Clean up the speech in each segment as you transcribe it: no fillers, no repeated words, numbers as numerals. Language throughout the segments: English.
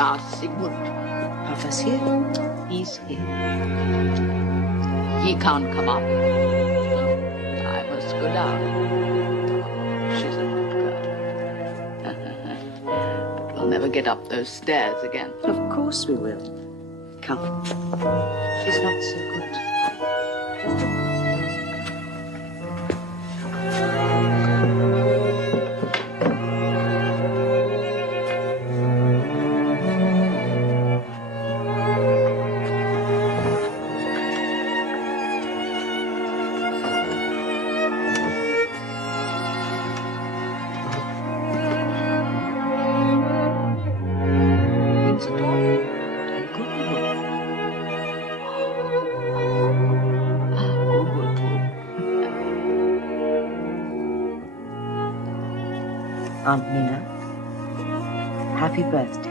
our Sigmund. Papa's here. He's here. He can't come up. I must go down. She's a good girl. But we'll never get up those stairs again. Of course we will. Come. She's not so good. Aunt Mina, happy birthday.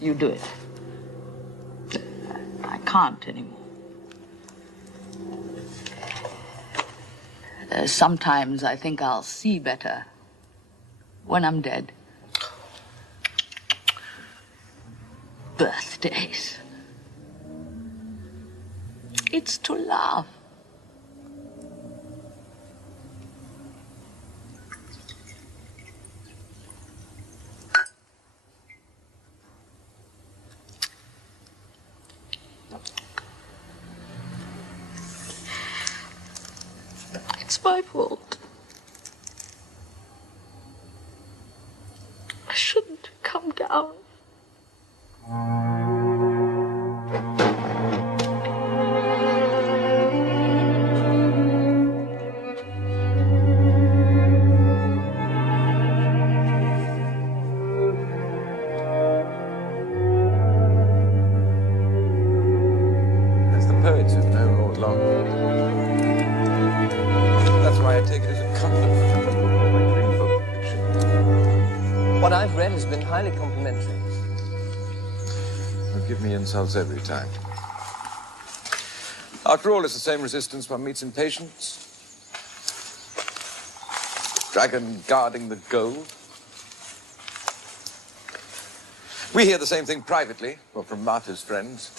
You do it. I can't anymore. Sometimes I think I'll see better when I'm dead. Birthdays. It's to laugh. It's my fault. I shouldn't have come down. As the poets have known all along. That's why I take it as a compliment to my dream book fiction. What I've read has been highly complimentary. You give me insults every time. After all, it's the same resistance one meets in patience. Dragon guarding the gold. We hear the same thing privately, or from Martha's friends.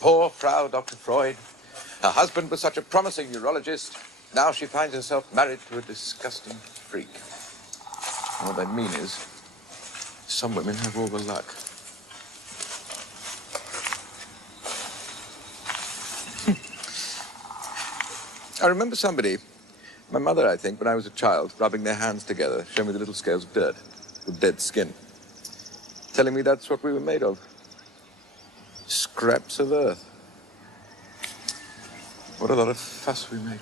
Poor Frau Dr. Freud. Her husband was such a promising neurologist. Now she finds herself married to a disgusting freak. And what I mean is, some women have all the luck. I remember somebody, my mother, I think, when I was a child, rubbing their hands together, showing me the little scales of dirt with dead skin, telling me that's what we were made of. Scraps of earth. What a lot of fuss we make.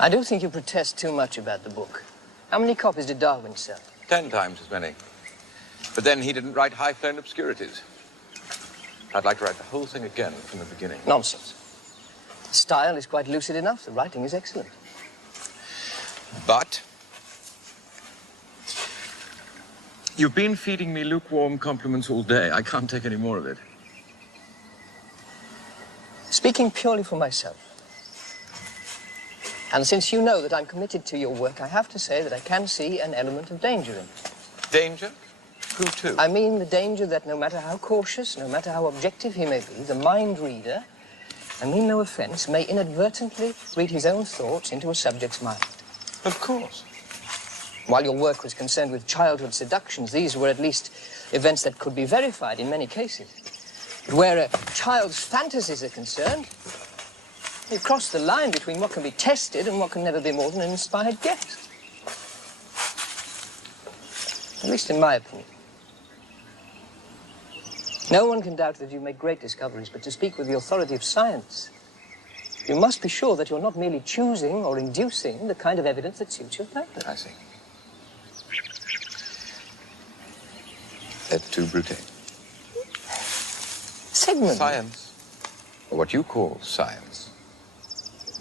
I do think you protest too much about the book. How many copies did Darwin sell? 10 times as many. But then he didn't write high-flown obscurities. I'd like to write the whole thing again from the beginning. Nonsense. The style is quite lucid enough. The writing is excellent. But you've been feeding me lukewarm compliments all day. I can't take any more of it. Speaking purely for myself, and since you know that I'm committed to your work, I have to say that I can see an element of danger in it. Danger? Who to? I mean the danger that no matter how cautious, no matter how objective he may be, the mind reader, I mean no offense, may inadvertently read his own thoughts into a subject's mind. Of course. While your work was concerned with childhood seductions, these were at least events that could be verified in many cases. But where a child's fantasies are concerned, you cross the line between what can be tested and what can never be more than an inspired guess. At least in my opinion. No one can doubt that you make great discoveries, but to speak with the authority of science, you must be sure that you're not merely choosing or inducing the kind of evidence that suits your purpose. I see. Et tu, Brute? Sigmund. Science or what you call science,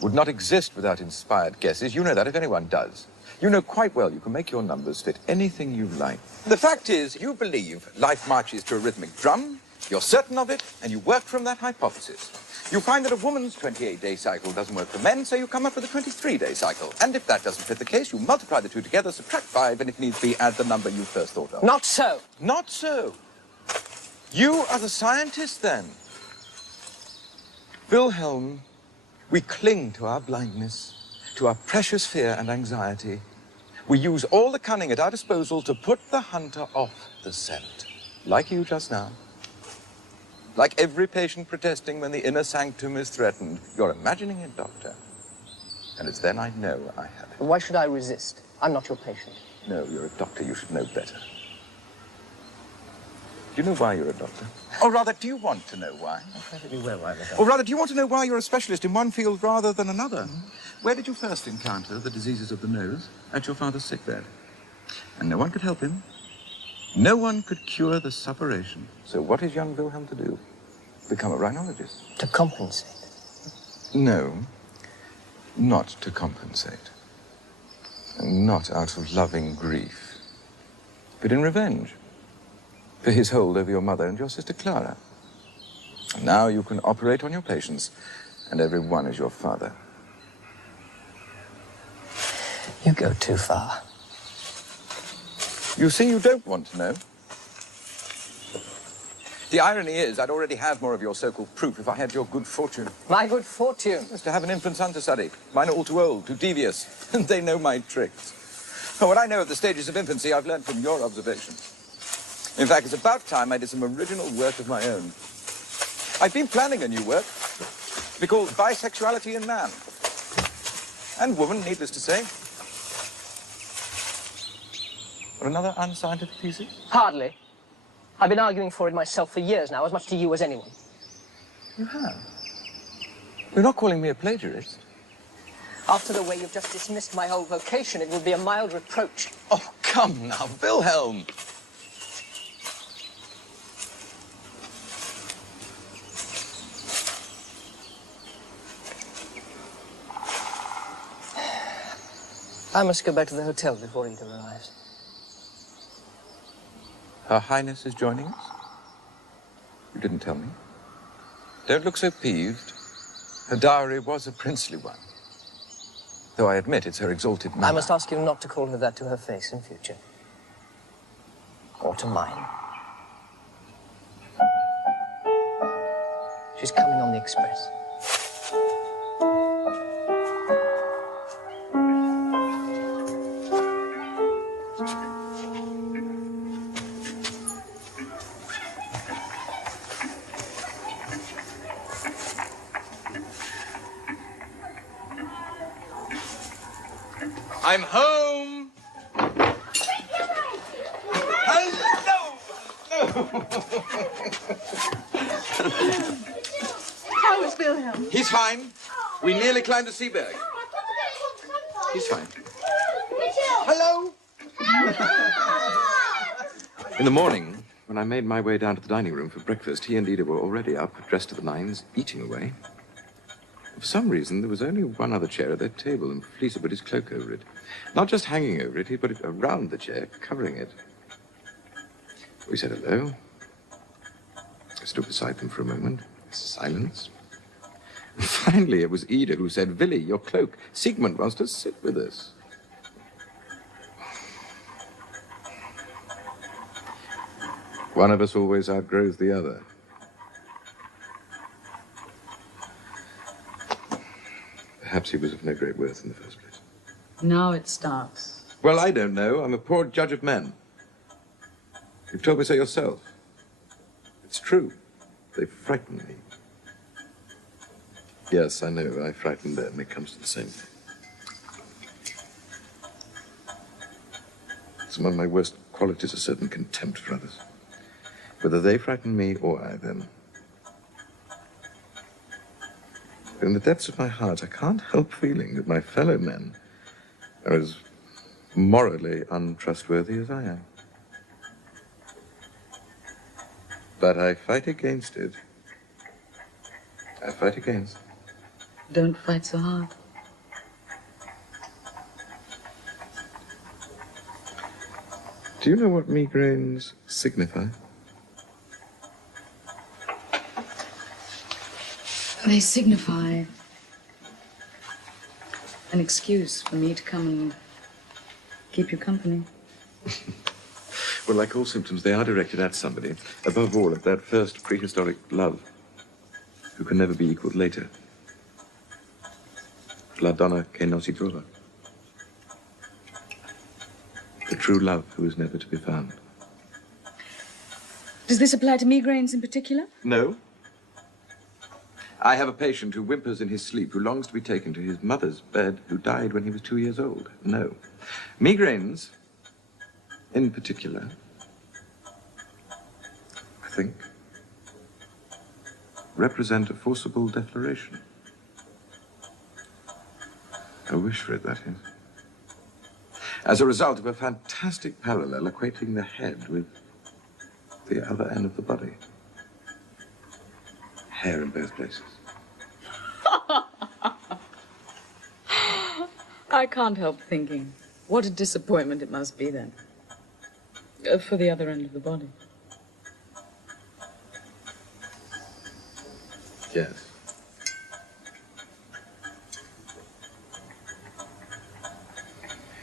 would not exist without inspired guesses. You know that, if anyone does. You know quite well you can make your numbers fit anything you like. The fact is, you believe life marches to a rhythmic drum, you're certain of it, and you work from that hypothesis. You find that a woman's 28-day cycle doesn't work for men, so you come up with a 23-day cycle. And if that doesn't fit the case, you multiply the two together, subtract 5, and if needs be, add the number you first thought of. Not so. Not so. You are the scientist, then. Wilhelm, we cling to our blindness, to our precious fear and anxiety. We use all the cunning at our disposal to put the hunter off the scent. Like you just now. Like every patient protesting when the inner sanctum is threatened. You're imagining it, Doctor. And it's then I know I have it. Why should I resist? I'm not your patient. No, you're a doctor. You should know better. Do you know why you're a doctor? Or rather, do you want to know why? I'm perfectly well why I'm a doctor. Or rather, do you want to know why you're a specialist in one field rather than another? Where did you first encounter the diseases of the nose? At your father's sickbed. And no one could help him. No one could cure the suppuration. So what is young Wilhelm to do? Become a rhinologist? To compensate? No, not to compensate. And not out of loving grief, but in revenge for his hold over your mother and your sister Clara. And now you can operate on your patients, and every one is your father. You go too far. You see, you don't want to know. The irony is, I'd already have more of your so-called proof if I had your good fortune. My good fortune? It's to have an infant son to study. Mine are all too old, too devious, and they know my tricks. But what I know of the stages of infancy, I've learned from your observations. In fact, it's about time I did some original work of my own. I've been planning a new work to be called Bisexuality in Man. And Woman, needless to say. Or another unscientific thesis? Hardly. I've been arguing for it myself for years now, as much to you as anyone. You have? You're not calling me a plagiarist? After the way you've just dismissed my whole vocation, it would be a mild reproach. Oh, come now, Wilhelm. I must go back to the hotel before Ida arrives. Her Highness is joining us? You didn't tell me. Don't look so peeved. Her dowry was a princely one. Though I admit it's her exalted manner. I must ask you not to call her that to her face in future. Or to mine. She's coming on the express. I'm home! Hello! How is Wilhelm? He's fine. We nearly climbed the Seaberg. He's fine. Hello! In the morning, when I made my way down to the dining room for breakfast, he and Ida were already up, dressed to the nines, eating away. For some reason, there was only one other chair at their table, and Felicia put his cloak over it. Not just hanging over it, he put it around the chair, covering it. We said hello. I stood beside them for a moment. Silence. And finally, it was Ida who said, "Villy, your cloak. Sigmund wants to sit with us." One of us always outgrows the other. Perhaps he was of no great worth in the first place. Now it starts. Well, I don't know. I'm a poor judge of men. You've told me so yourself. It's true. They frighten me. Yes, I know. I frighten them. It comes to the same thing. It's among my worst qualities, a certain contempt for others. Whether they frighten me or I them. In the depths of my heart, I can't help feeling that my fellow men are as morally untrustworthy as I am. But I fight against it I fight against. Don't fight so hard. Do you know what migraines signify? They signify an excuse for me to come and keep you company. Well, like all symptoms, they are directed at somebody. Above all, at that first prehistoric love, who can never be equaled later. La donna che non si trova. The true love who is never to be found. Does this apply to migraines in particular? No. I have a patient who whimpers in his sleep, who longs to be taken to his mother's bed, who died when he was 2 years old. No. Migraines, in particular, I think, represent a forcible declaration. A wish for it, that is. As a result of a fantastic parallel equating the head with the other end of the body. Hair in both places. I can't help thinking, what a disappointment it must be then. For the other end of the body. Yes.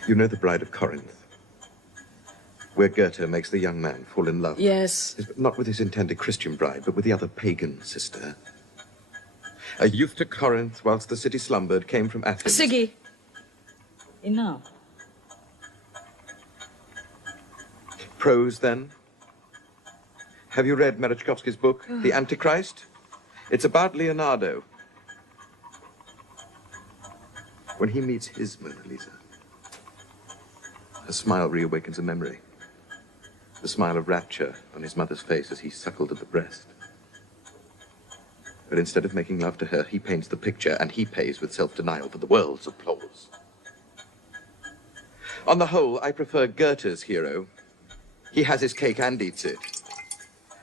You know The Bride of Corinth, where Goethe makes the young man fall in love. Yes. Not with his intended Christian bride, but with the other pagan sister. A youth to Corinth, whilst the city slumbered, came from Athens. Siggy. Enough. Prose, then? Have you read Merechkovsky's book, The Antichrist? It's about Leonardo. When he meets his Mona Lisa, a smile reawakens a memory. The smile of rapture on his mother's face as he suckled at the breast. But instead of making love to her, he paints the picture, and he pays with self-denial for the world's applause. On the whole, I prefer Goethe's hero. He has his cake and eats it.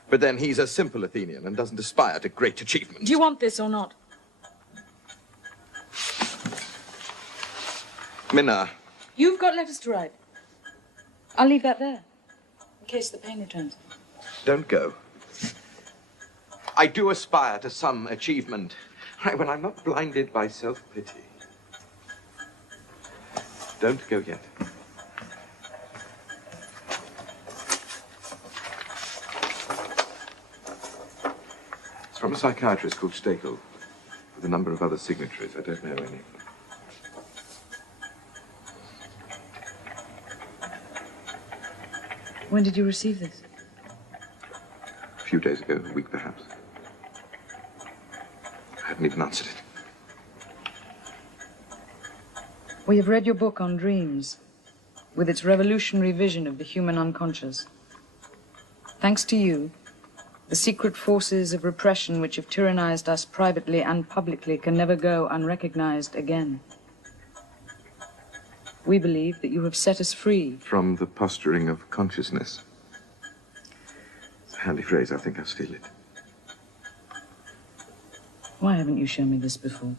But then he's a simple Athenian and doesn't aspire to great achievement. Do you want this or not? Minna. You've got letters to write. I'll leave that there, in case the pain returns. Don't go. I do aspire to some achievement, right, when I'm not blinded by self-pity. Don't go yet. It's from a psychiatrist called Stekel, with a number of other signatories. I don't know any. When did you receive this? A few days ago, a week perhaps. I hadn't even answered it. We have read your book on dreams, with its revolutionary vision of the human unconscious. Thanks to you, the secret forces of repression which have tyrannized us privately and publicly can never go unrecognized again. We believe that you have set us free. From the posturing of consciousness. It's a handy phrase. I think I'll steal it. Why haven't you shown me this before?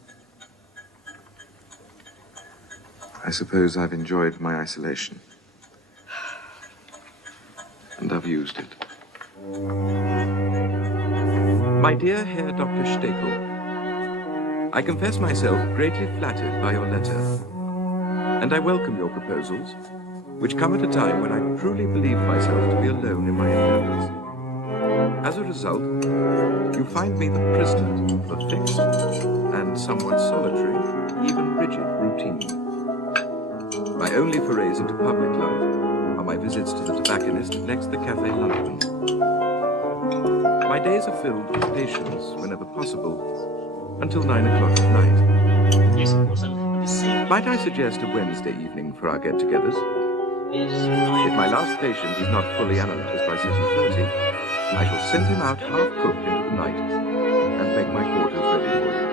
I suppose I've enjoyed my isolation. And I've used it. My dear Herr Dr. Stekel, I confess myself greatly flattered by your letter. And I welcome your proposals, which come at a time when I truly believe myself to be alone in my endeavors. As a result, you find me the prisoner of a fixed and somewhat solitary, even rigid routine. My only forays into public life are my visits to the tobacconist next the Café London. My days are filled with patience whenever possible, until 9 o'clock at night. Yes, of course, Might I suggest a Wednesday evening for our get-togethers? If my last patient is not fully analyzed by 7:30, I shall send him out half-cooked into the night and make my quarters ready for him.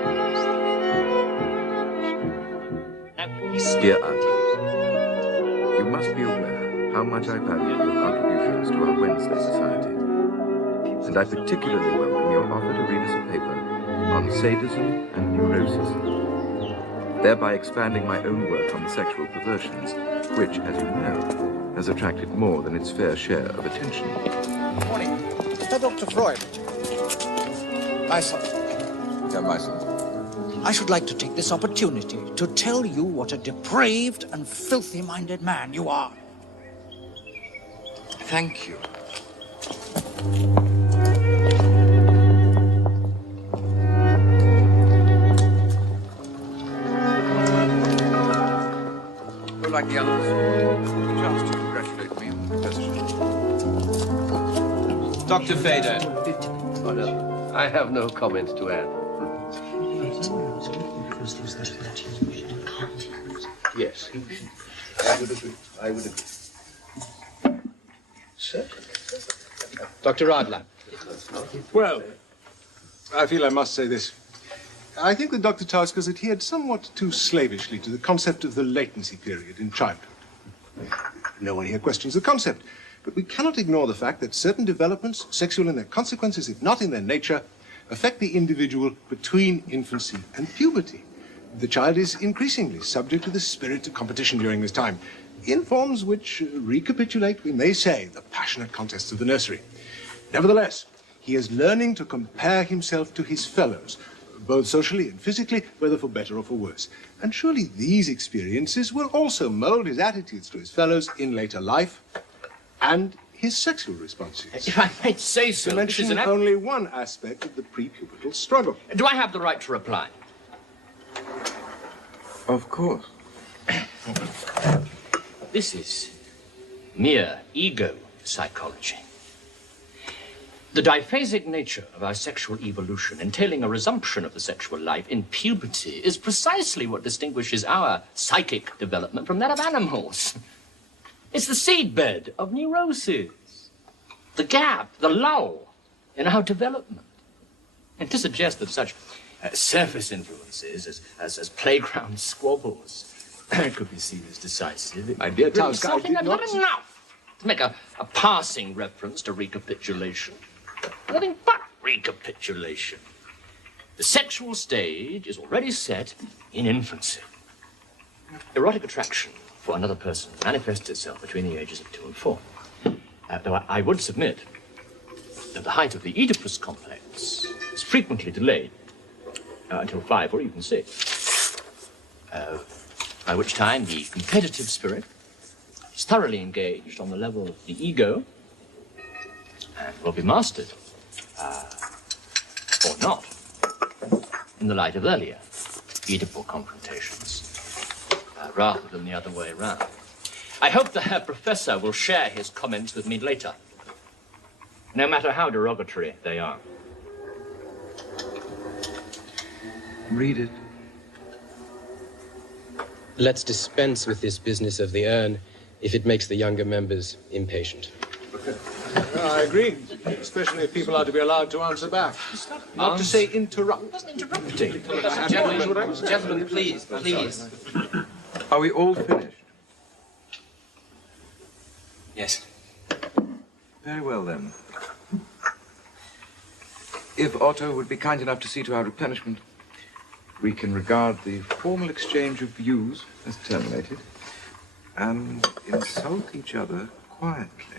Dear Auntie, you must be aware how much I value your contributions to our Wednesday society. And I particularly welcome your offer to read us a paper on sadism and neurosis, thereby expanding my own work on sexual perversions, which, as you know, has attracted more than its fair share of attention. Morning. Dr. Freud. My son. Yeah, my son. I should like to take this opportunity to tell you what a depraved and filthy-minded man you are. Thank you. Well, like the others, a chance to congratulate me on the position. Dr. Fader. Oh, no. I have no comments to add. Yes. I would agree. I would agree. Certainly. Dr. Adler. Well, I feel I must say this. I think that Dr. Task has adhered somewhat too slavishly to the concept of the latency period in childhood. No one here questions the concept, but we cannot ignore the fact that certain developments, sexual in their consequences, if not in their nature, affect the individual between infancy and puberty. The child is increasingly subject to the spirit of competition during this time, in forms which recapitulate, we may say, the passionate contests of the nursery. Nevertheless, he is learning to compare himself to his fellows, both socially and physically, whether for better or for worse. And surely these experiences will also mold his attitudes to his fellows in later life and his sexual responses. If I might say so, to mention only one aspect of the prepubertal struggle. Do I have the right to reply? Of course. This is mere ego psychology. The diphasic nature of our sexual evolution, entailing a resumption of the sexual life in puberty, is precisely what distinguishes our psychic development from that of animals. It's the seedbed of neuroses, the gap, the lull in our development. And to suggest that such surface influences as playground squabbles could be seen as decisive. My dear Task, I did not not... enough to make a passing reference to recapitulation. Nothing but recapitulation. The sexual stage is already set in infancy. Erotic attraction for another person manifests itself between the ages of 2 and 4. Though I would submit that the height of the Oedipus complex is frequently delayed until 5 or even 6. By which time the competitive spirit is thoroughly engaged on the level of the ego and will be mastered, or not, in the light of earlier Oedipal confrontations, rather than the other way around. I hope the Herr Professor will share his comments with me later, no matter how derogatory they are. Read it. Let's dispense with this business of the urn if it makes the younger members impatient. I agree, especially if people are to be allowed to answer back. Not to say interrupt. It wasn't interrupting. Gentlemen, please, please. Are we all finished? Yes. Very well, then. If Otto would be kind enough to see to our replenishment, we can regard the formal exchange of views as terminated and insult each other quietly.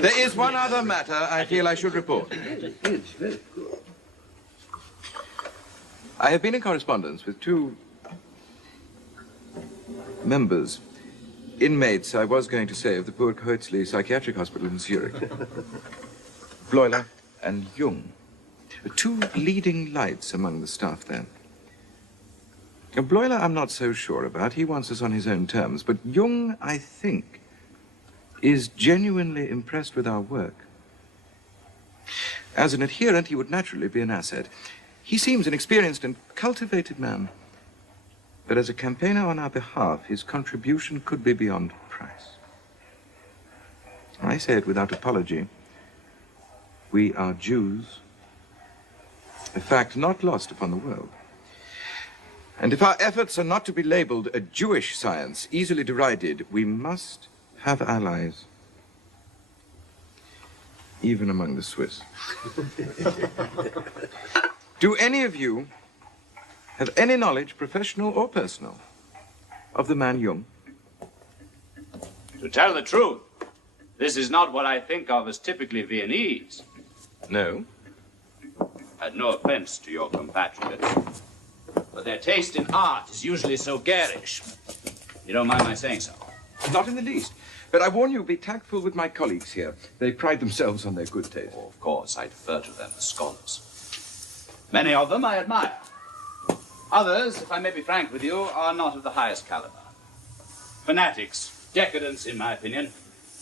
There is one other matter I feel I should report. I have been in correspondence with 2 members, inmates, I was going to say, of the poor Kreuzli psychiatric hospital in Zurich. Bleuler and Jung. 2 leading lights among the staff there. Bleuler I'm not so sure about. He wants us on his own terms. But Jung, I think, is genuinely impressed with our work. As an adherent, he would naturally be an asset. He seems an experienced and cultivated man. But as a campaigner on our behalf, his contribution could be beyond price. I say it without apology. We are Jews, a fact not lost upon the world. And if our efforts are not to be labeled a Jewish science, easily derided, we must have allies. even among the Swiss. Do any of you have any knowledge, professional or personal, of the man Jung? To tell the truth, this is not what I think of as typically Viennese. No. No offense to your compatriots, but their taste in art is usually so garish. You don't mind my saying so? Not in the least. But I warn you, be tactful with my colleagues here. They pride themselves on their good taste. Oh, of course, I defer to them as scholars. Many of them I admire. Others, if I may be frank with you, are not of the highest caliber. Fanatics, decadents, in my opinion,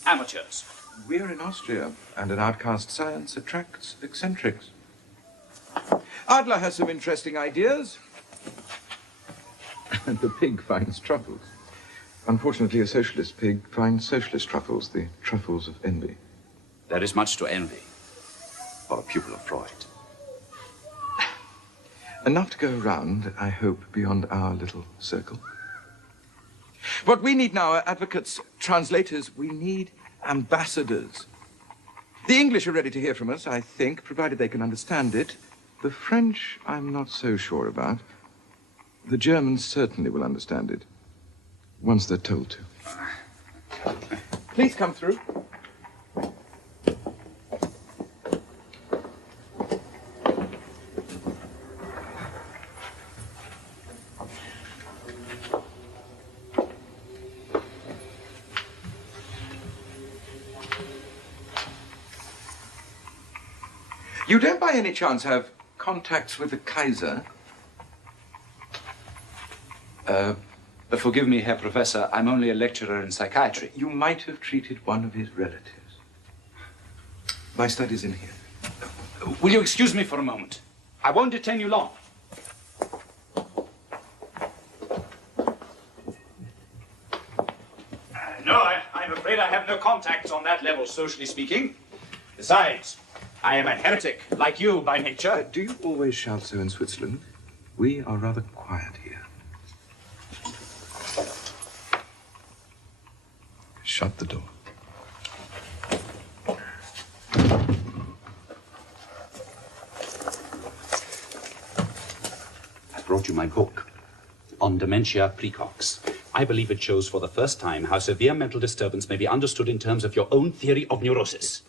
amateurs. We're in Austria, and an outcast science attracts eccentrics. Adler has some interesting ideas. And the pig finds truffles. Unfortunately, a socialist pig finds socialist truffles, the truffles of envy. There is much to envy for a pupil of Freud. Enough to go around, I hope, beyond our little circle. What we need now are advocates, translators. We need ambassadors. The English are ready to hear from us, I think, provided they can understand it. The French, I'm not so sure about. The Germans certainly will understand it, once they're told to. Please come through. You don't by any chance have contacts with the Kaiser? Forgive me, Herr Professor, I'm only a lecturer in psychiatry. You might have treated one of his relatives. My study's in here. Will you excuse me for a moment? I won't detain you long. No, I'm afraid I have no contacts on that level, socially speaking. Besides, I am a heretic, like you, by nature. Do you always shout so in Switzerland? We are rather quiet here. Shut the door. I brought you my book on dementia praecox. I believe it shows for the first time how severe mental disturbance may be understood in terms of your own theory of neurosis.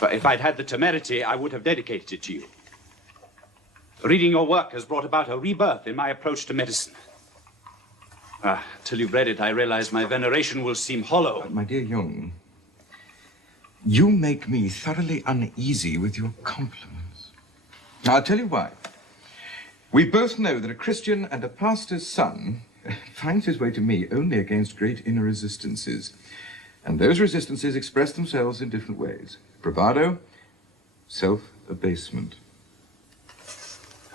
But if I'd had the temerity, I would have dedicated it to you. Reading your work has brought about a rebirth in my approach to medicine. Till you've read it, I realize my veneration will seem hollow. My dear Jung, you make me thoroughly uneasy with your compliments. Now, I'll tell you why. We both know that a Christian and a pastor's son finds his way to me only against great inner resistances. And those resistances express themselves in different ways. Bravado, self-abasement.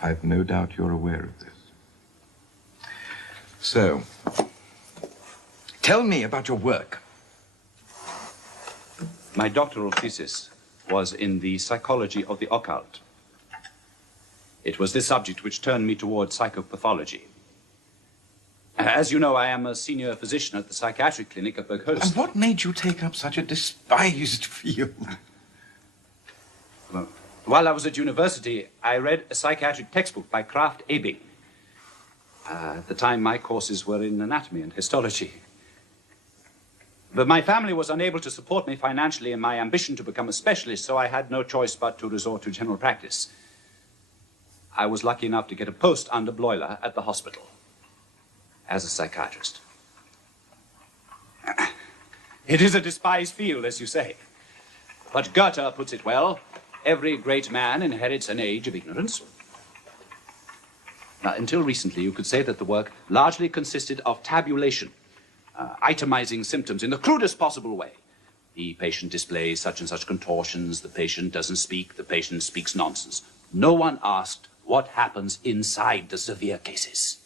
I've no doubt you're aware of this. So, tell me about your work. My doctoral thesis was in the psychology of the occult. It was this subject which turned me toward psychopathology. As you know, I am a senior physician at the psychiatric clinic at Berghurst. And what made you take up such a despised field? Well, while I was at university, I read a psychiatric textbook by Krafft Ebing. At the time, my courses were in anatomy and histology. But my family was unable to support me financially in my ambition to become a specialist, so I had no choice but to resort to general practice. I was lucky enough to get a post under Bleuler at the hospital as a psychiatrist. It is a despised field, as you say. But Goethe puts it well. Every great man inherits an age of ignorance. Now, until recently, you could say that the work largely consisted of tabulation, itemizing symptoms in the crudest possible way. The patient displays such and such contortions, the patient doesn't speak, the patient speaks nonsense. No one asked what happens inside the severe cases.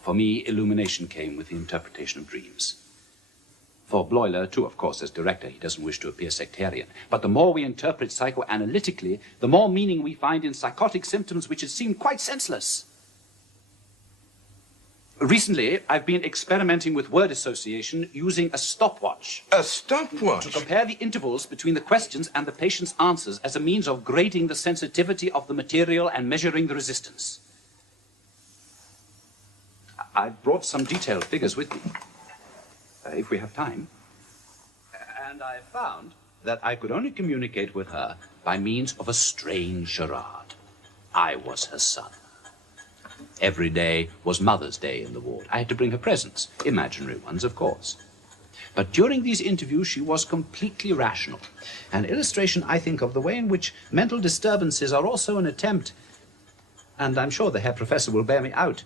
For me, illumination came with the interpretation of dreams. For Bleuler, too, of course, as director, he doesn't wish to appear sectarian. But the more we interpret psychoanalytically, the more meaning we find in psychotic symptoms which had seemed quite senseless. Recently, I've been experimenting with word association using a stopwatch. A stopwatch? To compare the intervals between the questions and the patient's answers as a means of grading the sensitivity of the material and measuring the resistance. I've brought some detailed figures with me, if we have time. And I found that I could only communicate with her by means of a strange charade. I was her son. Every day was Mother's Day in the ward. I had to bring her presents, imaginary ones, of course. But during these interviews, she was completely rational. An illustration, I think, of the way in which mental disturbances are also an attempt, and I'm sure the Herr Professor will bear me out,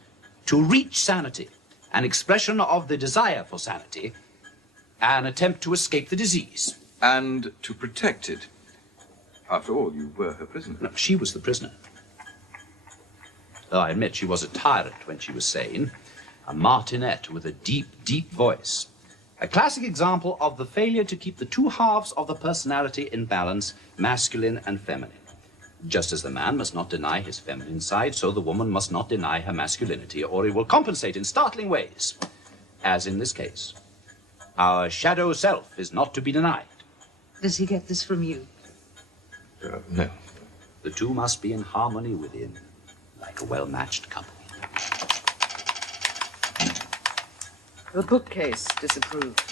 to reach sanity, an expression of the desire for sanity, an attempt to escape the disease. And to protect it. After all, you were her prisoner. No, she was the prisoner. Though I admit she was a tyrant when she was sane, a martinet with a deep, deep voice. A classic example of the failure to keep the two halves of the personality in balance, masculine and feminine. Just as the man must not deny his feminine side, so the woman must not deny her masculinity, or he will compensate in startling ways, as in this case. Our shadow self is not to be denied. Does he get this from you? No. The two must be in harmony within, like a well-matched couple. The bookcase disapproved.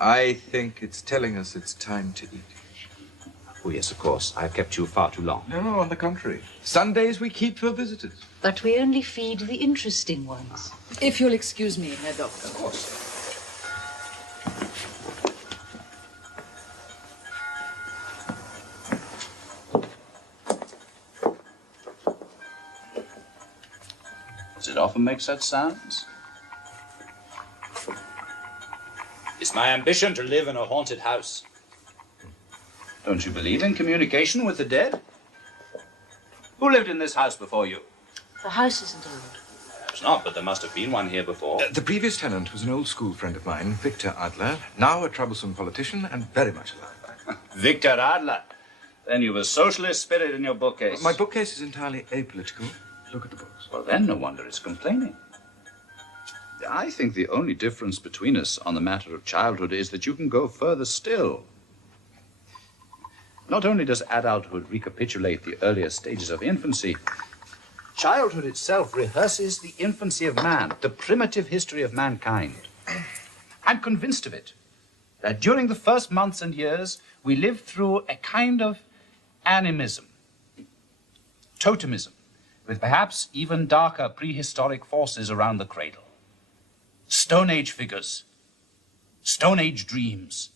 I think it's telling us it's time to eat. Oh, yes, of course. I've kept you far too long. No, on the contrary. Sundays we keep for visitors. But we only feed the interesting ones. If you'll excuse me, Herr Doctor. Of course. Does it often make such sounds? It's my ambition to live in a haunted house. Don't you believe in communication with the dead? Who lived in this house before you? The house isn't old. Perhaps not, but there must have been one here before. The previous tenant was an old school friend of mine, Victor Adler, now a troublesome politician and very much alive. Victor Adler. Then you've a socialist spirit in your bookcase. My bookcase is entirely apolitical. Look at the books. Well, then no wonder it's complaining. I think the only difference between us on the matter of childhood is that you can go further still. Not only does adulthood recapitulate the earlier stages of infancy, childhood itself rehearses the infancy of man, the primitive history of mankind. I'm convinced of it, that during the first months and years, we lived through a kind of animism, totemism, with perhaps even darker prehistoric forces around the cradle. Stone Age figures, Stone Age dreams.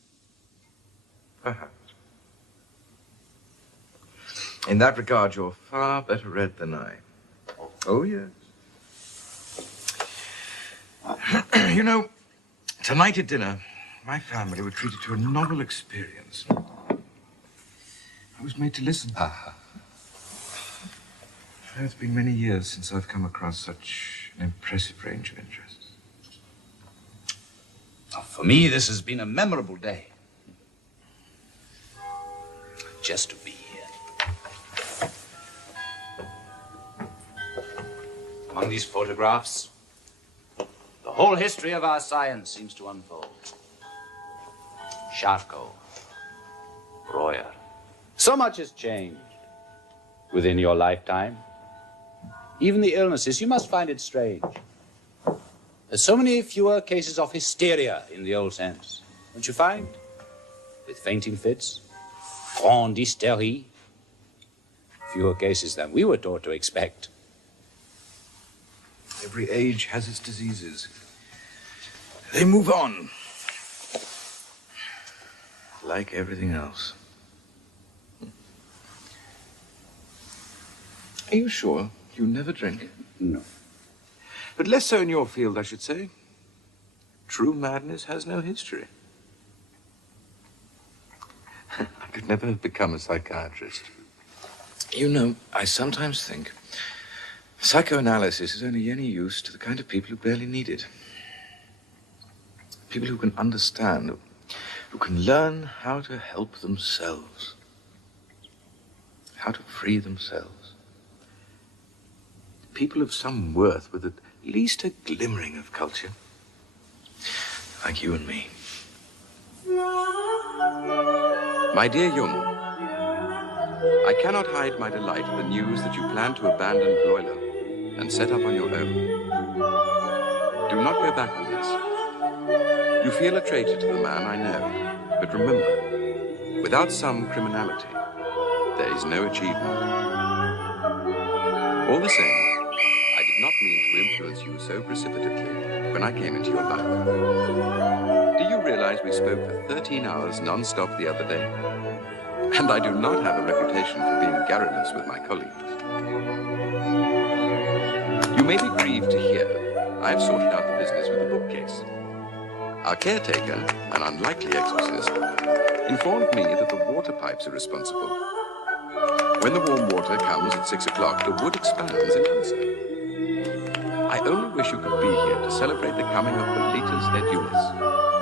Perhaps. In that regard, you're far better read than I. Oh, yes. You know, tonight at dinner, my family were treated to a novel experience. I was made to listen. It's been many years since I've come across such an impressive range of interests. For me, this has been a memorable day. Just to be here. Among these photographs, the whole history of our science seems to unfold. Charcot, Breuer. So much has changed within your lifetime. Even the illnesses, you must find it strange. There's so many fewer cases of hysteria in the old sense, don't you find? With fainting fits, grande hystérie. Fewer cases than we were taught to expect. Every age has its diseases. They move on. Like everything else. Are you sure you never drink? No. But less so in your field, I should say. True madness has no history. I could never have become a psychiatrist. You know, I sometimes think psychoanalysis is only any use to the kind of people who barely need it. People who can understand, who can learn how to help themselves, how to free themselves. people of some worth with at least a glimmering of culture. Like you and me. My dear Jung, I cannot hide my delight at the news that you plan to abandon Bloiler and set up on your own. Do not go back on this. You feel a traitor to the man, I know, but remember, without some criminality, there is no achievement. All the same, I did not mean to influence you so precipitately when I came into your life. Do you realize we spoke for 13 hours non-stop the other day? And I do not have a reputation for being garrulous with my colleagues. You may be grieved to hear I have sorted out the business with the bookcase. Our caretaker, an unlikely exorcist, informed me that the water pipes are responsible. When the warm water comes at 6 o'clock, the wood expands in answer. I only wish you could be here to celebrate the coming of Belitas Edulis.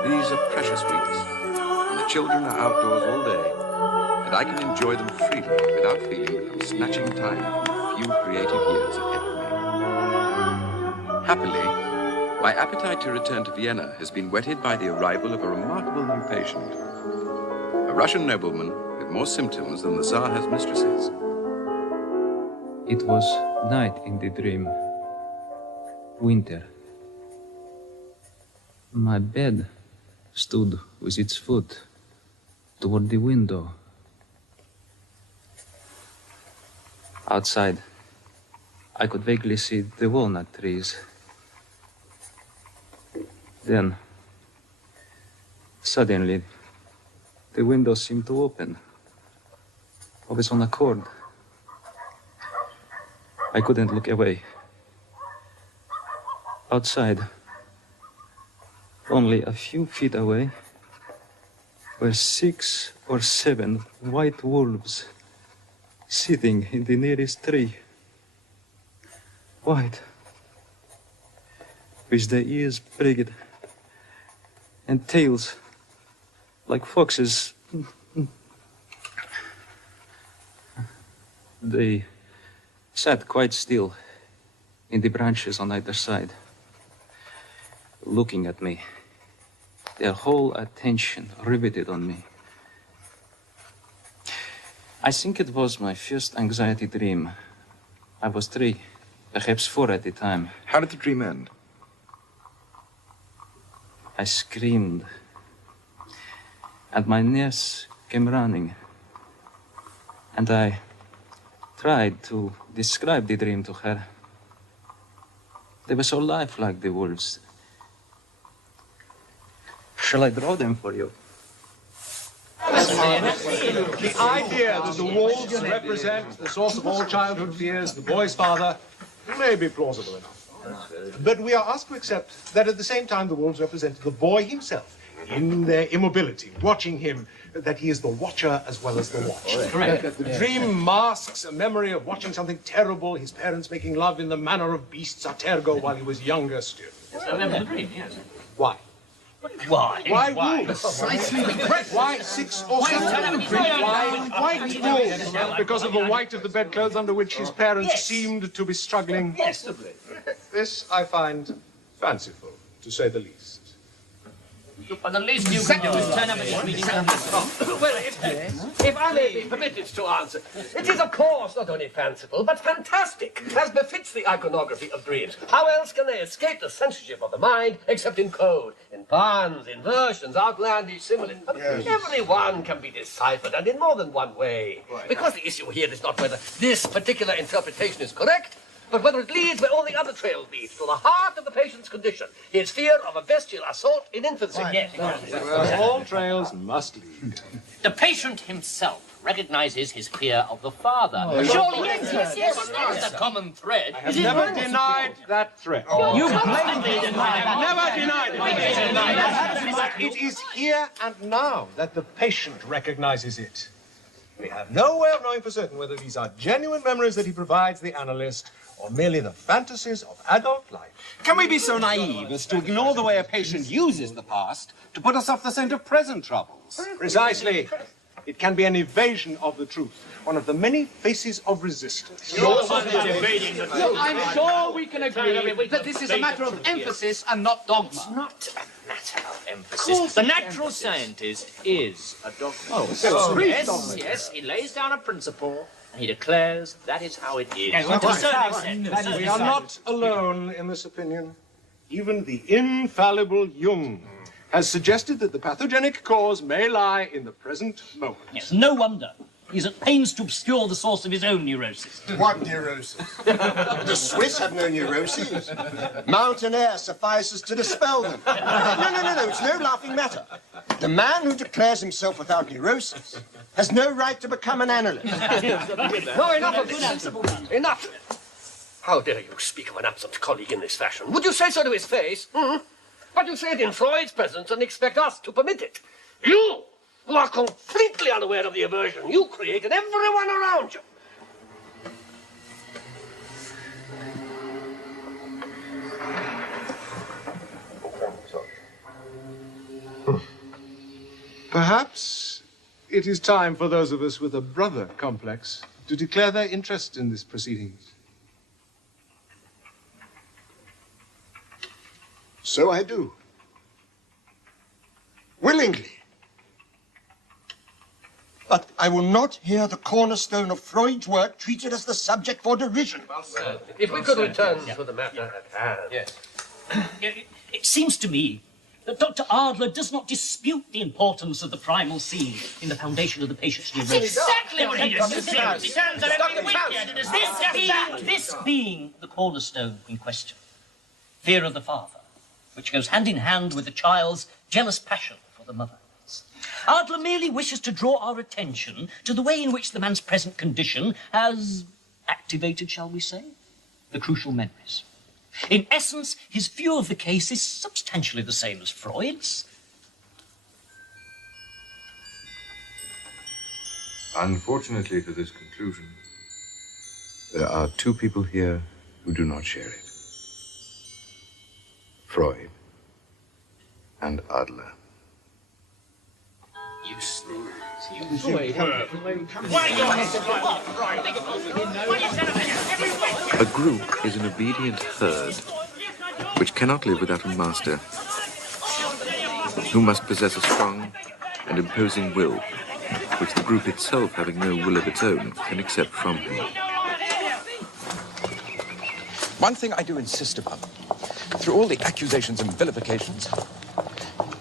These are precious weeks, and the children are outdoors all day, and I can enjoy them freely without feeling that I'm snatching time from the few creative years ahead of me. Happily, my appetite to return to Vienna has been whetted by the arrival of a remarkable new patient. A Russian nobleman with more symptoms than the Tsar has mistresses. It was night in the dream. Winter. My bed stood with its foot toward the window. Outside, I could vaguely see the walnut trees. Then, suddenly, the window seemed to open of its own accord. I couldn't look away. Outside, only a few feet away, were 6 or 7 white wolves sitting in the nearest tree. White, with their ears pricked and tails like foxes. They sat quite still in the branches on either side, looking at me, their whole attention riveted on me. I think it was my first anxiety dream. I was 3, perhaps 4 at the time. How did the dream end? I screamed, and my nurse came running, and I tried to describe the dream to her. They were so lifelike, the wolves. Shall I draw them for you? The idea that the wolves represent the source of all childhood fears, the boy's father, may be plausible enough. But we are asked to accept that at the same time the wolves represented the boy himself in their immobility, watching him, that he is the watcher as well as the watched. Correct. That the dream masks a memory of watching something terrible, his parents making love in the manner of beasts a tergo while he was younger still. Yes, I remember the dream, yes. Why? Why? Why wolves? Why 6 or 7? Why white wolves? Because of the white of the bedclothes under which his parents seemed to be struggling. Yes. This I find fanciful, to say the least. But the least you can do is turn up at this meeting and Well, if I may be permitted to answer, it is, of course, not only fanciful, but fantastic, as befits the iconography of dreams. How else can they escape the censorship of the mind, except in code, in puns, in versions, outlandish similes? Every one can be deciphered, and in more than one way. Because the issue here is not whether this particular interpretation is correct, but whether it leads where all the other trails lead, to the heart of the patient's condition, his fear of a bestial assault in infancy. Yes. Well, all trails must lead. The patient himself recognizes his fear of the father. Surely, yes. That's a common thread. I have never denied that threat. You blatantly deny that. Never denied it. But it is here and now that the patient recognizes it. We have no way of knowing for certain whether these are genuine memories that he provides the analyst or merely the fantasies of adult life. Can we be so naive as to ignore the way a patient uses the past to put us off the scent of present troubles? Precisely. It can be an evasion of the truth, one of the many faces of resistance. I'm sure we can agree that this is a matter of emphasis and not dogma. It's not a matter of emphasis. The natural scientist is a dogma. Yes, he lays down a principle and he declares that is how it is. To a certain extent. We are not alone in this opinion. Even the infallible Jung has suggested that the pathogenic cause may lie in the present moment. Yes, no wonder. He's at pains to obscure the source of his own neurosis. What neurosis? The Swiss have no neuroses. Mountain air suffices to dispel them. No, it's no laughing matter. The man who declares himself without neurosis has no right to become an analyst. No, enough of this. Enough. How dare you speak of an absent colleague in this fashion? Would you say so to his face? But you say it in Freud's presence and expect us to permit it. You, who are completely unaware of the aversion you created everyone around you. Perhaps it is time for those of us with a brother complex to declare their interest in this proceedings. So I do. Willingly. But I will not hear the cornerstone of Freud's work treated as the subject for derision. If we could return to the matter at hand. Yes. It seems to me that Dr. Adler does not dispute the importance of the primal scene in the foundation of the patient's neurosis. Exactly what he disputes. He stands there every week here to dispute This being the cornerstone in question. Fear of the father, which goes hand in hand with the child's jealous passion for the mother. Adler merely wishes to draw our attention to the way in which the man's present condition has activated, shall we say, the crucial memories. In essence, his view of the case is substantially the same as Freud's. Unfortunately for this conclusion, there are two people here who do not share it. Freud and Adler. You snooze. A group is an obedient herd which cannot live without a master, who must possess a strong and imposing will, which the group itself, having no will of its own, can accept from him. One thing I do insist upon, through all the accusations and vilifications,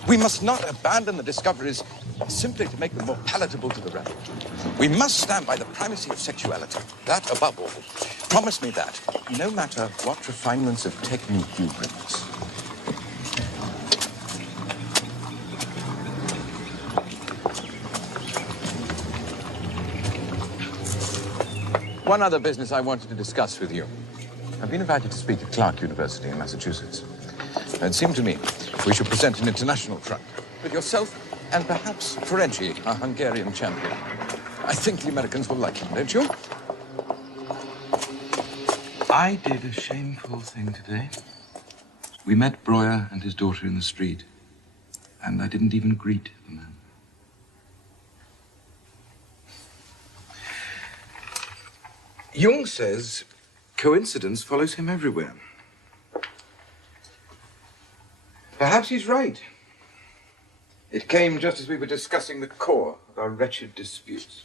we must not abandon the discoveries simply to make them more palatable to the reverend. We must stand by the primacy of sexuality, that above all. Promise me that, no matter what refinements of technique you bring us. One other business I wanted to discuss with you. I've been invited to speak at Clark University in Massachusetts. It seemed to me we should present an international front with yourself and perhaps Ferengi, our Hungarian champion. I think the Americans will like him, don't you? I did a shameful thing today. We met Breuer and his daughter in the street, and I didn't even greet the man. Jung says coincidence follows him everywhere. Perhaps he's right. It came just as we were discussing the core of our wretched disputes.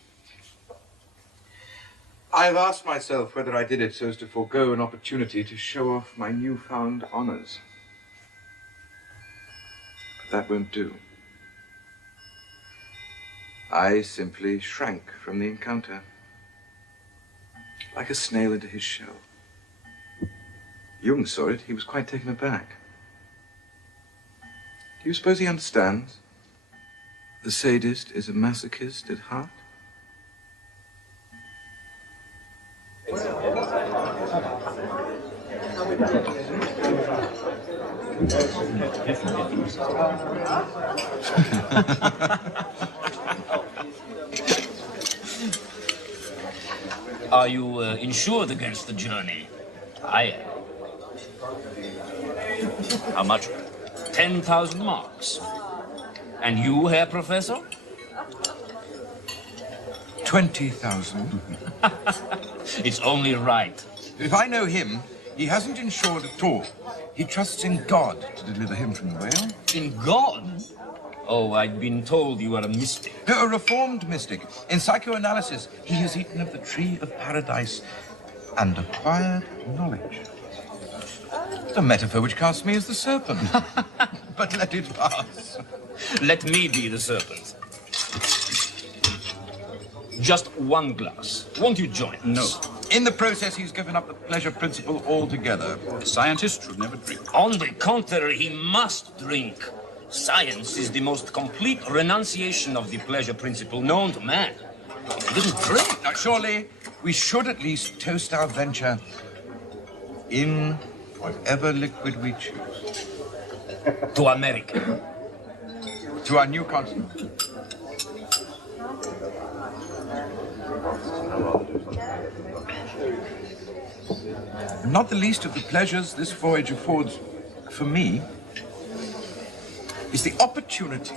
I've asked myself whether I did it so as to forego an opportunity to show off my newfound honors. But that won't do. I simply shrank from the encounter, like a snail into his shell. Jung saw it. He was quite taken aback. Do you suppose he understands? The sadist is a masochist at heart? Are you insured against the journey? I am. How much? 10,000 marks. And you, Herr Professor? 20,000. It's only right. If I know him, he hasn't insured at all. He trusts in God to deliver him from the whale. In God? Oh, I'd been told you were a mystic. No, a reformed mystic. In psychoanalysis, he has eaten of the tree of paradise and acquired knowledge. A metaphor which casts me as the serpent. But let it pass. Let me be the serpent. Just one glass. Won't you join us? No. In the process, he's given up the pleasure principle altogether. A scientist should never drink. On the contrary, he must drink. Science is the most complete renunciation of the pleasure principle known to man. He didn't drink. Now, surely we should at least toast our venture in whatever liquid we choose. To America. To our new continent. Not the least of the pleasures this voyage affords for me is the opportunity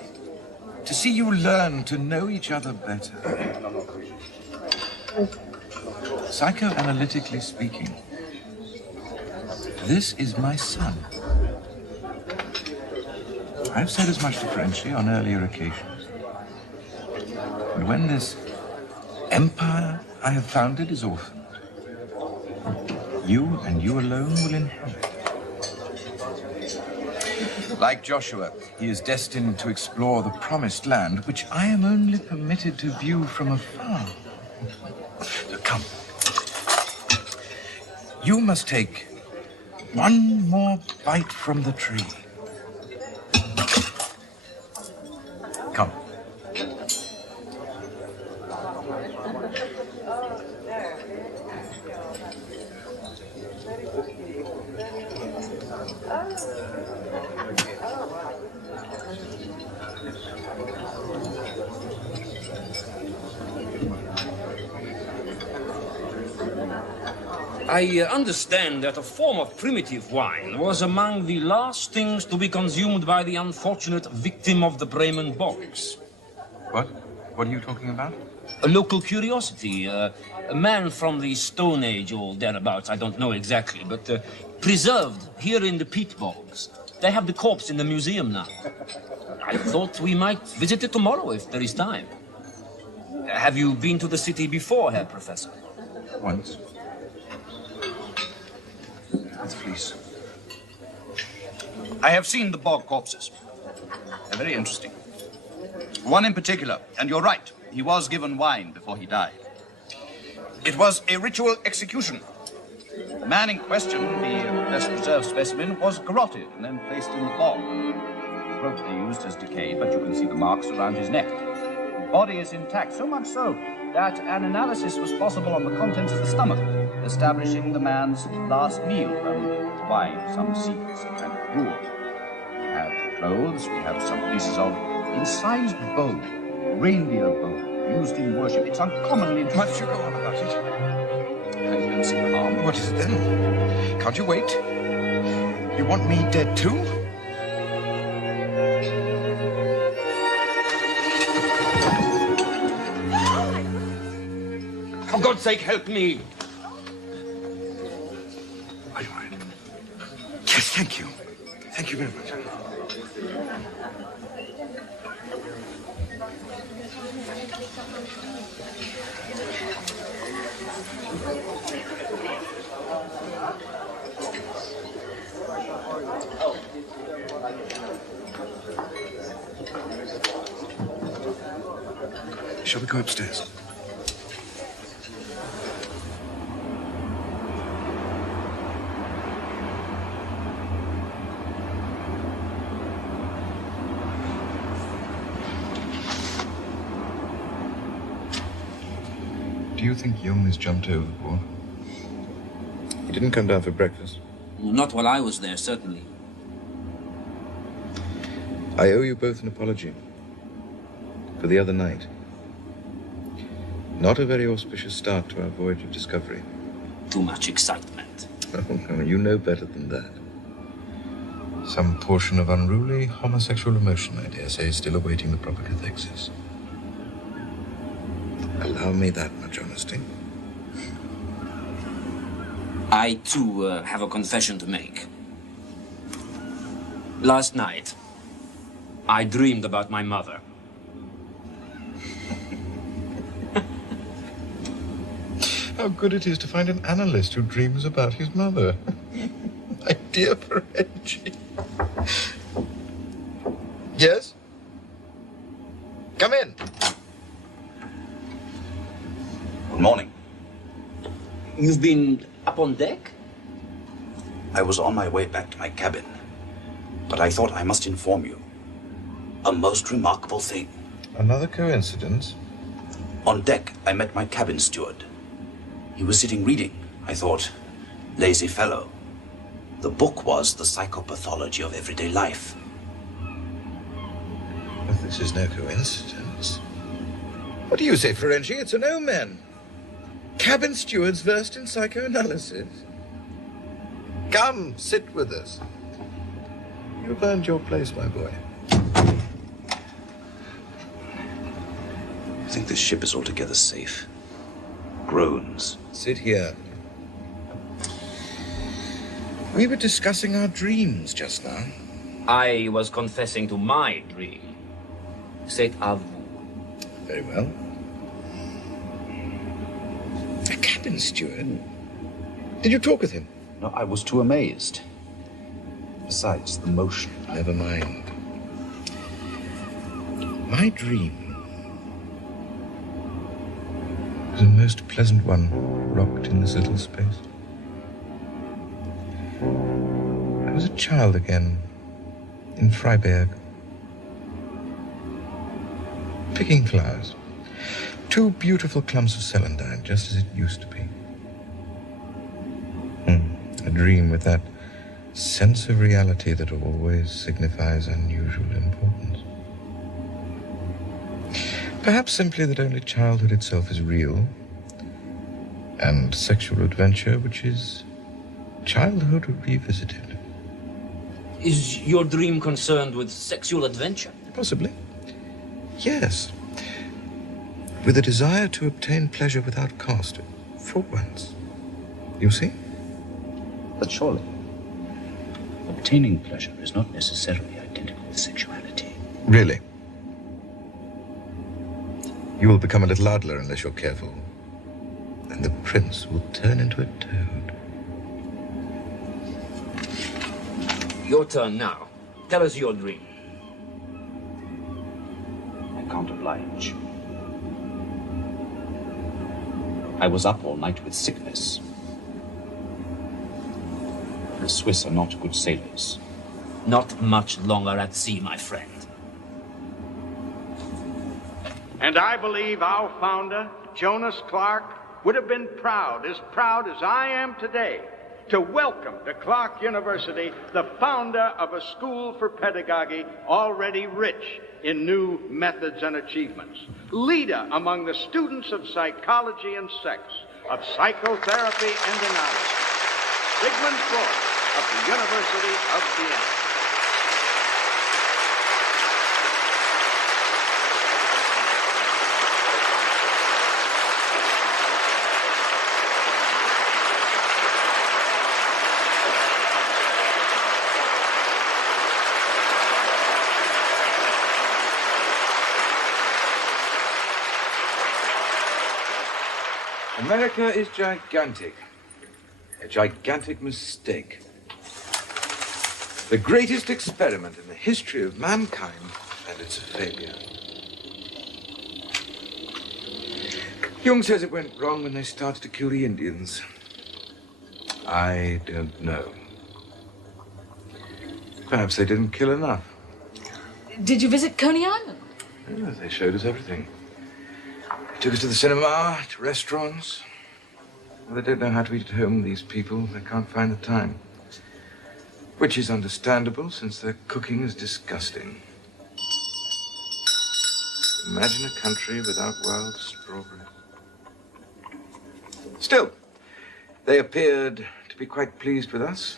to see you learn to know each other better. Psychoanalytically speaking, this is my son. I've said as much to Frenchy on earlier occasions. And when this empire I have founded is orphaned, you and you alone will inherit. Like Joshua, he is destined to explore the promised land, which I am only permitted to view from afar. So come. You must take one more bite from the tree. Come. I understand that a form of primitive wine was among the last things to be consumed by the unfortunate victim of the Bremen bogs. What? What are you talking about? A local curiosity. A man from the Stone Age or thereabouts, I don't know exactly, but preserved here in the peat bogs. They have the corpse in the museum now. I thought we might visit it tomorrow if there is time. Have you been to the city before, Herr Professor? Once. With fleece. I have seen the bog corpses. They're very interesting. One in particular, and you're right, he was given wine before he died. It was a ritual execution. The man in question, the best preserved specimen, was garroted and then placed in the bog. The rope they used has decayed, but you can see the marks around his neck. The body is intact, so much so that an analysis was possible on the contents of the stomach, establishing the man's last meal, wine, some secrets, a kind of gruel. We have clothes, we have some pieces of incised bone, reindeer bone, used in worship. It's uncommonly interesting. Why don't you go on about it? I don't see the harm. What is it then? Can't you wait? You want me dead too? For God's sake, help me! Are you all right? Yes, thank you. Thank you very much. Shall we go upstairs? Do you think Jung has jumped overboard? He didn't come down for breakfast. Not while I was there, certainly. I owe you both an apology for the other night. Not a very auspicious start to our voyage of discovery. Too much excitement. Oh, no, you know better than that. Some portion of unruly homosexual emotion, I dare say, is still awaiting the proper cathexis. Allow me that much honesty. I, too, have a confession to make. Last night, I dreamed about my mother. How good it is to find an analyst who dreams about his mother. My dear Ferengi. Yes? Come in. Good morning. You've been up on deck? I was on my way back to my cabin, but I thought I must inform you. A most remarkable thing. Another coincidence? On deck, I met my cabin steward. He was sitting reading. I thought, lazy fellow. The book was The Psychopathology of Everyday Life. Well, this is no coincidence. What do you say, Ferengi? It's an omen. Cabin stewards versed in psychoanalysis. Come, sit with us. You've earned your place, my boy. I think this ship is altogether safe. Groans. Sit here. We were discussing our dreams just now. I was confessing to my dream. C'est à vous. Very well. A cabin steward? Did you talk with him? No, I was too amazed. Besides, the motion. Never mind. My dream was a most pleasant one, rocked in this little space. I was a child again, in Freiberg, picking flowers. 2 beautiful clumps of celandine, just as it used to be. A dream with that sense of reality that always signifies unusual importance. Perhaps simply that only childhood itself is real, and sexual adventure, which is childhood revisited. Is your dream concerned with sexual adventure? Possibly. Yes. With a desire to obtain pleasure without cost, for once. You see? But surely, obtaining pleasure is not necessarily identical with sexuality. Really? You will become a little Adler unless you're careful. And the prince will turn into a toad. Your turn now. Tell us your dream. I can't oblige. I was up all night with sickness. The Swiss are not good sailors. Not much longer at sea, my friend. And I believe our founder, Jonas Clark, would have been proud as I am today, to welcome to Clark University the founder of a school for pedagogy already rich in new methods and achievements, leader among the students of psychology and sex, of psychotherapy and analysis, Sigmund Freud of the University of Vienna. America is gigantic. A gigantic mistake. The greatest experiment in the history of mankind, and it's a failure. Jung says it went wrong when they started to kill the Indians. I don't know. Perhaps they didn't kill enough. Did you visit Coney Island? Yeah, they showed us everything. They took us to the cinema, to restaurants. Well, they don't know how to eat at home, these people. They can't find the time. Which is understandable, since their cooking is disgusting. Imagine a country without wild strawberries. Still, they appeared to be quite pleased with us.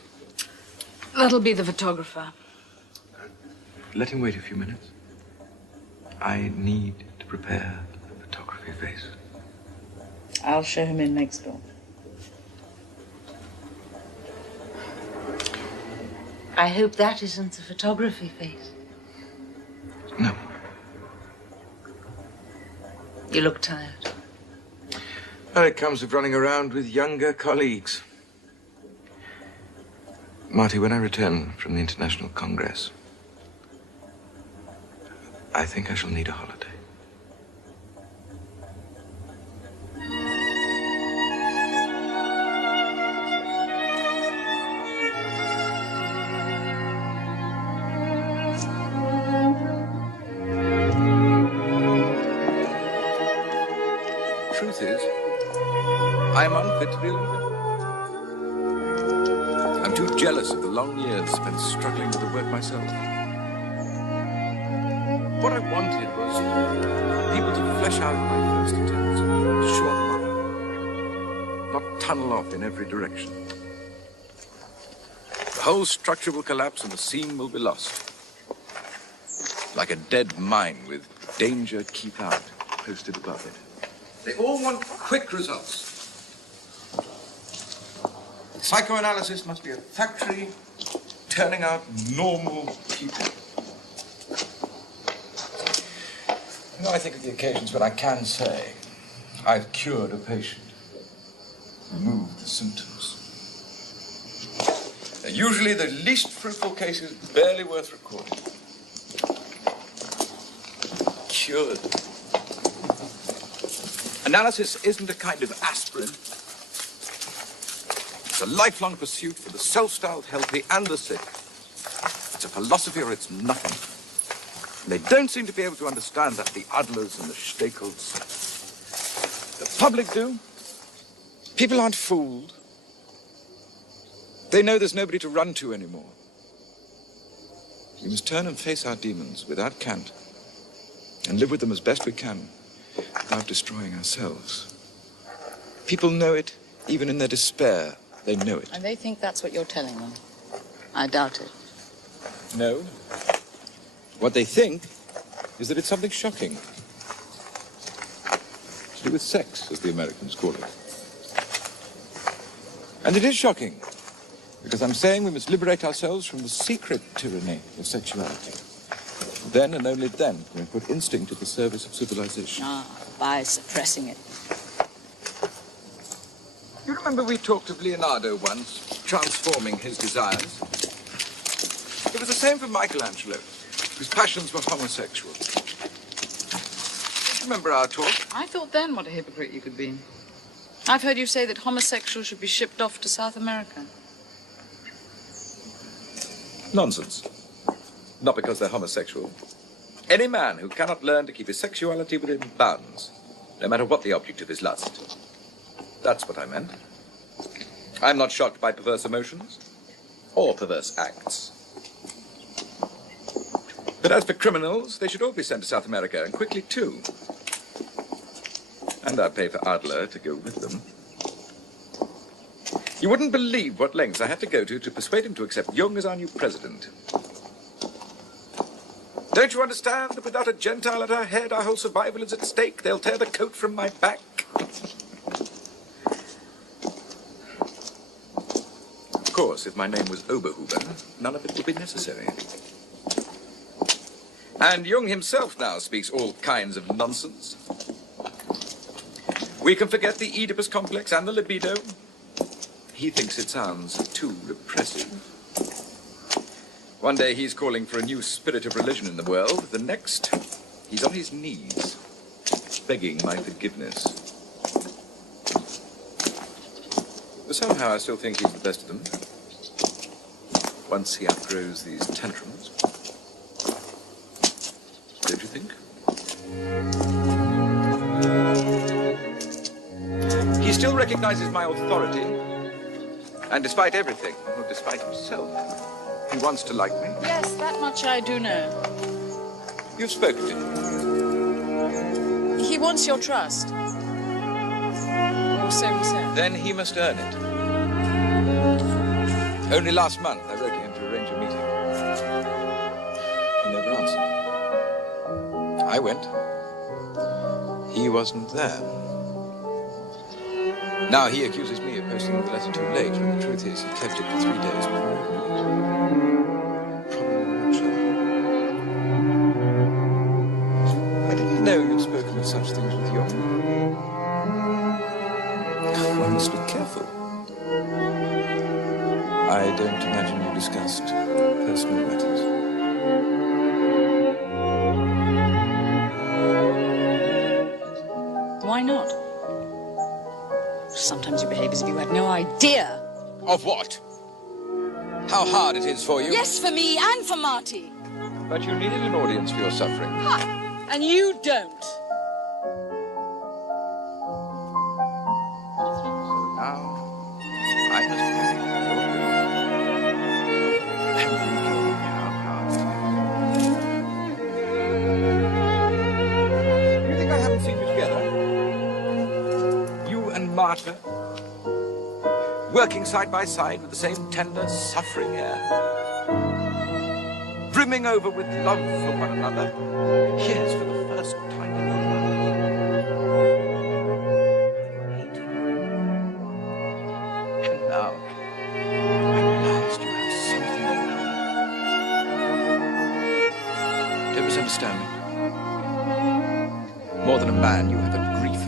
That'll be the photographer. Let him wait a few minutes. I need to prepare the photography face. I'll show him in next door. I hope that isn't the photography face. No. You look tired. Well, it comes of running around with younger colleagues. Marty, when I return from the International Congress, I think I shall need a holiday. Truth is, I'm unfit to be a leader. I'm too jealous of the long years spent struggling with the work myself. What I wanted was people to flesh out my first attempts, short them up, not tunnel off in every direction. The whole structure will collapse and the scene will be lost. Like a dead mine with "danger, keep out" posted above it. They all want quick results. Psychoanalysis must be a factory turning out normal people. You know, I think of the occasions when I can say I've cured a patient, removed the symptoms. They're usually the least fruitful cases, barely worth recording. Cured. Analysis isn't a kind of aspirin. It's a lifelong pursuit for the self-styled healthy and the sick. It's a philosophy or it's nothing. And they don't seem to be able to understand that, the Adlers and the Steckels. The public do. People aren't fooled. They know there's nobody to run to anymore. We must turn and face our demons without cant and live with them as best we can without destroying ourselves. People know it, even in their despair. They know it. And they think that's what you're telling them. I doubt it. No. What they think is that it's something shocking. To do with sex, as the Americans call it. And it is shocking, because I'm saying we must liberate ourselves from the secret tyranny of sexuality. Then and only then can we put instinct at the service of civilization. By suppressing it. You remember we talked of Leonardo once, transforming his desires? It was the same for Michelangelo, whose passions were homosexual. Do you remember our talk? I thought then what a hypocrite you could be. I've heard you say that homosexuals should be shipped off to South America. Nonsense. Not because they're homosexual. Any man who cannot learn to keep his sexuality within bounds, no matter what the object of his lust. That's what I meant. I'm not shocked by perverse emotions or perverse acts. But as for criminals, they should all be sent to South America, and quickly too. And I'd pay for Adler to go with them. You wouldn't believe what lengths I had to go to persuade him to accept Jung as our new president. Don't you understand that without a Gentile at our head, our whole survival is at stake? They'll tear the coat from my back. Of course, if my name was Oberhuber, none of it would be necessary. And Jung himself now speaks all kinds of nonsense. We can forget the Oedipus complex and the libido. He thinks it sounds too repressive. One day he's calling for a new spirit of religion in the world. The next, he's on his knees, begging my forgiveness. But somehow I still think he's the best of them. Once he outgrows these tantrums. Don't you think? He still recognizes my authority. And despite everything, or despite himself, he wants to like me. Yes, that much I do know. You've spoken to him. He wants your trust. Or so he said. Then he must earn it. Only last month I wrote to him to arrange a meeting. He never answered. I went. He wasn't there. Now he accuses me of posting the letter too late, when the truth is he kept it for 3 days before opening it. Probably I didn't know you'd spoken of such things with your... One must be careful. I don't imagine you discussed personal matters. Why not? Sometimes you behave as if you had no idea. Of what? How hard it is for you? Yes, for me and for Marty. But you needed an audience for your suffering. Ha! And you don't. Now, I must pay your bill. And you know how hard it is. You think I haven't seen you together? You and Martha? Working side by side with the same tender, suffering air. Brimming over with love for one another. Here's for the first time in your lives. And now, at last you have something in common. Don't misunderstand me. More than a man, you have a grief